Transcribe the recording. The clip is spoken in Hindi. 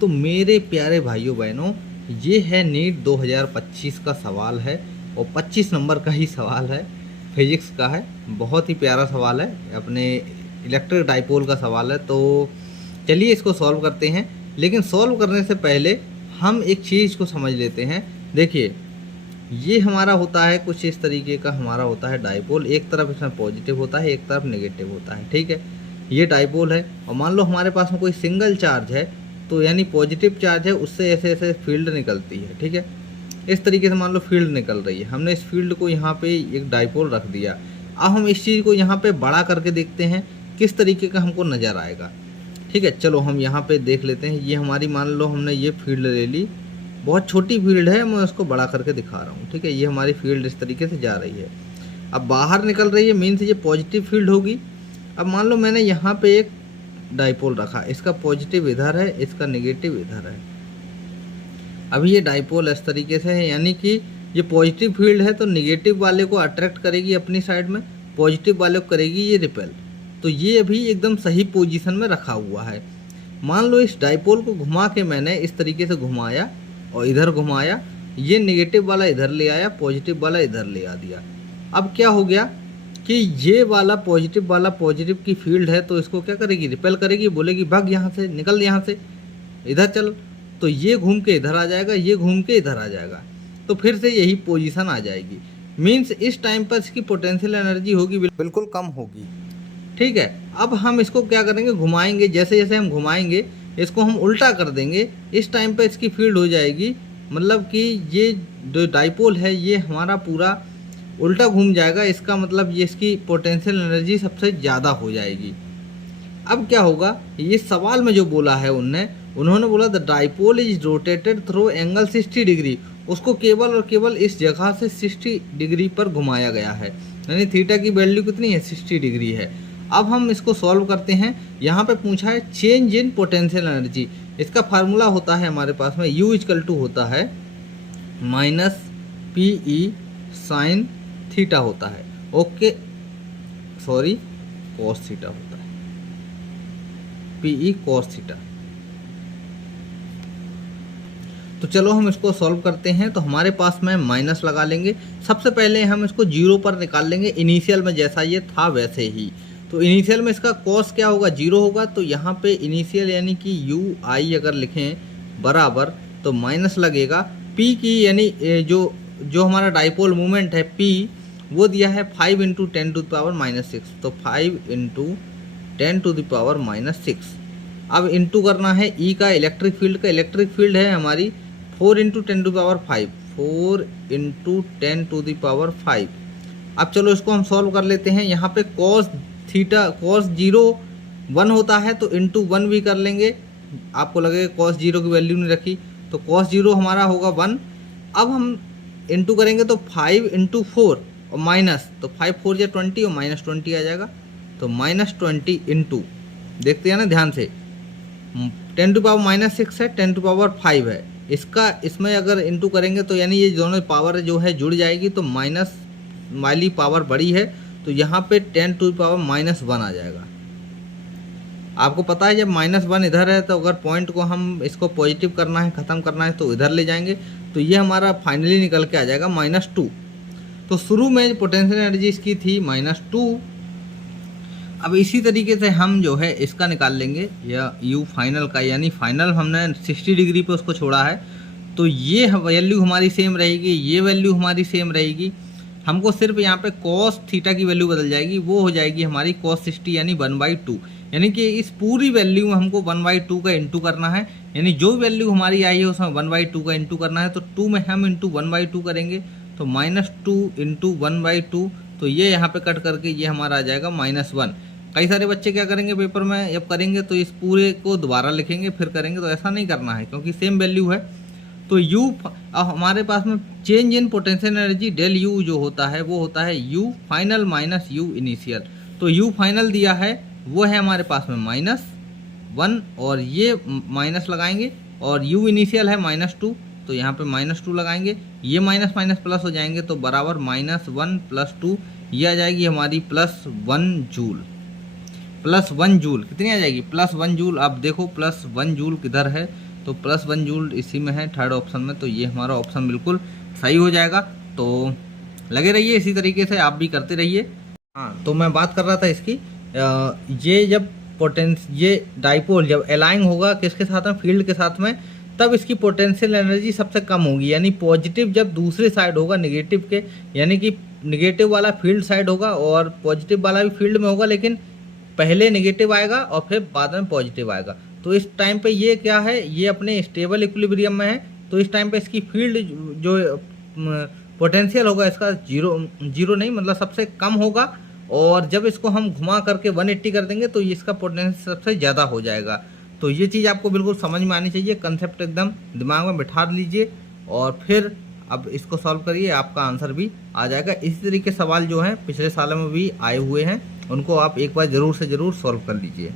तो मेरे प्यारे भाइयों बहनों, ये है नीट 2025 का सवाल है और 25 नंबर का ही सवाल है, फिजिक्स का है। बहुत ही प्यारा सवाल है, अपने इलेक्ट्रिक डाइपोल का सवाल है। तो चलिए इसको सॉल्व करते हैं। लेकिन सॉल्व करने से पहले हम एक चीज़ को समझ लेते हैं। देखिए, ये हमारा होता है कुछ इस तरीके का, हमारा होता है डाइपोल। एक तरफ इसमें पॉजिटिव होता है, एक तरफ नेगेटिव होता है, ठीक है। ये डाइपोल है और मान लो हमारे पास में कोई सिंगल चार्ज है, तो यानी पॉजिटिव चार्ज है, उससे ऐसे ऐसे फील्ड निकलती है, ठीक है। इस तरीके से मान लो फील्ड निकल रही है, हमने इस फील्ड को यहाँ पे एक डाइपोल रख दिया। अब हम इस चीज़ को यहाँ पे बड़ा करके देखते हैं किस तरीके का हमको नज़र आएगा, ठीक है। चलो हम यहाँ पे देख लेते हैं। ये हमारी मान लो हमने ये फील्ड ले ली, बहुत छोटी फील्ड है, मैं उसको बड़ा करके दिखा रहा हूँ, ठीक है। ये हमारी फील्ड इस तरीके से जा रही है, अब बाहर निकल रही है, मीन्स ये पॉजिटिव फील्ड होगी। अब मान लो मैंने यहाँ पे एक डाइपोल रखा, इसका पॉजिटिव इधर है, इसका नेगेटिव इधर है। अभी ये डाइपोल इस तरीके से है, यानी कि ये पॉजिटिव फील्ड है तो नेगेटिव वाले को अट्रैक्ट करेगी अपनी साइड में, पॉजिटिव वाले को करेगी ये रिपेल। तो ये अभी एकदम सही पोजीशन में रखा हुआ है। मान लो इस डाइपोल को घुमा के मैंने इस तरीके से घुमाया और इधर घुमाया, ये नेगेटिव वाला इधर ले आया, पॉजिटिव वाला इधर ले आ दिया। अब क्या हो गया कि ये वाला पॉजिटिव की फील्ड है, तो इसको क्या करेगी, रिपेल करेगी, बोलेगी भाग यहाँ से, निकल यहाँ से, इधर चल। तो ये घूम के इधर आ जाएगा, ये घूम के इधर आ जाएगा, तो फिर से यही पोजीशन आ जाएगी। मीन्स इस टाइम पर इसकी पोटेंशियल एनर्जी होगी बिल्कुल कम होगी, ठीक है। अब हम इसको क्या करेंगे, घुमाएंगे, जैसे जैसे हम घुमाएंगे इसको हम उल्टा कर देंगे, इस टाइम पे इसकी फील्ड हो जाएगी, मतलब कि ये जो डाइपोल है ये हमारा पूरा उल्टा घूम जाएगा। इसका मतलब ये इसकी पोटेंशियल एनर्जी सबसे ज़्यादा हो जाएगी। अब क्या होगा, ये सवाल में जो बोला है उन्होंने बोला the dipole is rotated through angle 60 degree, उसको केवल और केवल इस जगह से 60 डिग्री पर घुमाया गया है, यानी थीटा की वैल्यू कितनी है, 60 डिग्री है। अब हम इसको सॉल्व करते हैं। यहाँ पे पूछा है चेंज इन पोटेंशियल एनर्जी, इसका फार्मूला होता है हमारे पास में U इक्वल टू होता है माइनस PE साइन थीटा होता है, ओके सॉरी कॉस थीटा होता है, PE कॉस थीटा। तो चलो हम इसको सॉल्व करते हैं। तो हमारे पास में माइनस लगा लेंगे, सबसे पहले हम इसको 0 पर निकाल लेंगे, इनिशियल में जैसा ये था वैसे ही। तो इनिशियल में इसका कॉस क्या होगा, 0 होगा, तो यहाँ पे इनिशियल यानी कि UI अगर लिखें बराबर, तो माइनस लगेगा P की, यानी जो हमारा डाइपोल मोमेंट है P, वो दिया है 5 × 10⁻⁻6, तो 5 × 10⁻⁻6। अब इंटू करना है E का, इलेक्ट्रिक फील्ड का, इलेक्ट्रिक फील्ड है हमारी 4 × 10⁵, 4 × 10⁵। अब चलो इसको हम सॉल्व कर लेते हैं। यहाँ पे cos थीटा cos 0 1 होता है, तो इंटू 1 भी कर लेंगे। आपको लगेगा cos 0 की वैल्यू नहीं रखी, तो cos 0 हमारा होगा 1। अब हम इंटू करेंगे तो 5 × 4 और माइनस, तो 5 4 या 20 और -20 आ जाएगा, तो -20 इंटू, देखते हैं ना ध्यान से, 10⁻⁻6 है, 10⁻5 है, इसका इसमें अगर इंटू करेंगे तो यानी ये दोनों पावर जो है जुड़ जाएगी, तो माइनस वाली पावर बड़ी है, तो यहाँ पे 10⁻⁻1 आ जाएगा। आपको पता है जब -1 इधर है, तो अगर पॉइंट को हम इसको पॉजिटिव करना है, ख़त्म करना है, तो इधर ले जाएंगे, तो ये हमारा फाइनली निकल के आ जाएगा -2। तो शुरू में पोटेंशियल एनर्जी इसकी थी -2। अब इसी तरीके से हम जो है इसका निकाल लेंगे, या U फाइनल का, यानी फाइनल हमने 60 डिग्री पे उसको छोड़ा है, तो ये वैल्यू हमारी सेम रहेगी, ये वैल्यू हमारी सेम रहेगी। हमको सिर्फ यहाँ पे cos थीटा की वैल्यू बदल जाएगी, वो हो जाएगी हमारी cos 60 यानी 1/2, यानी कि इस पूरी वैल्यू में हमको 1/2 का इंटू करना है, यानी जो वैल्यू हमारी आई है उसमें 1/2 का इंटू करना है। तो 2 में हम इंटू 1/2 करेंगे, तो -2 × 1/2, तो ये यहाँ पे कट करके ये हमारा आ जाएगा -1। कई सारे बच्चे क्या करेंगे पेपर में, जब करेंगे तो इस पूरे को दोबारा लिखेंगे फिर करेंगे, तो ऐसा नहीं करना है क्योंकि सेम वैल्यू है। तो U हमारे पास में change in potential energy delta U जो होता है वो होता है U final minus U initial. तो U फाइनल दिया है वो है हमारे पास में -1, और ये माइनस लगाएंगे, और U इनिशियल है -2, तो यहाँ पे -2 लगाएंगे, ये माइनस माइनस प्लस हो जाएंगे, तो बराबर -1 + 2, ये आ जाएगी हमारी +1 जूल। +1 जूल कितनी आ जाएगी, +1 जूल। आप देखो +1 जूल किधर है, तो +1 जूल इसी में है, थर्ड ऑप्शन में। तो ये हमारा ऑप्शन बिल्कुल सही हो जाएगा। तो लगे रहिए इसी तरीके से, आप भी करते रहिए। हाँ, तो मैं बात कर रहा था इसकी, ये जब ये डाइपोल जब अलाइन होगा किसके साथ में, फील्ड के साथ में, तब इसकी पोटेंशियल एनर्जी सबसे कम होगी। यानी पॉजिटिव जब दूसरे साइड होगा नेगेटिव के, यानी कि नेगेटिव वाला फील्ड साइड होगा और पॉजिटिव वाला भी फील्ड में होगा, लेकिन पहले नेगेटिव आएगा और फिर बाद में पॉजिटिव आएगा। तो इस टाइम पे ये क्या है, ये अपने स्टेबल इक्विलिब्रियम में है। तो इस टाइम पे इसकी फील्ड जो पोटेंशियल होगा इसका जीरो नहीं, मतलब सबसे कम होगा। और जब इसको हम घुमा करके 180 कर देंगे तो इसका पोटेंशियल सबसे ज़्यादा हो जाएगा। तो ये चीज़ आपको बिल्कुल समझ में आनी चाहिए, कंसेप्ट एकदम दिमाग में बिठा लीजिए और फिर अब इसको सॉल्व करिए, आपका आंसर भी आ जाएगा। इसी तरीके सवाल जो हैं पिछले सालों में भी आए हुए हैं, उनको आप एक बार ज़रूर से ज़रूर सॉल्व कर लीजिए।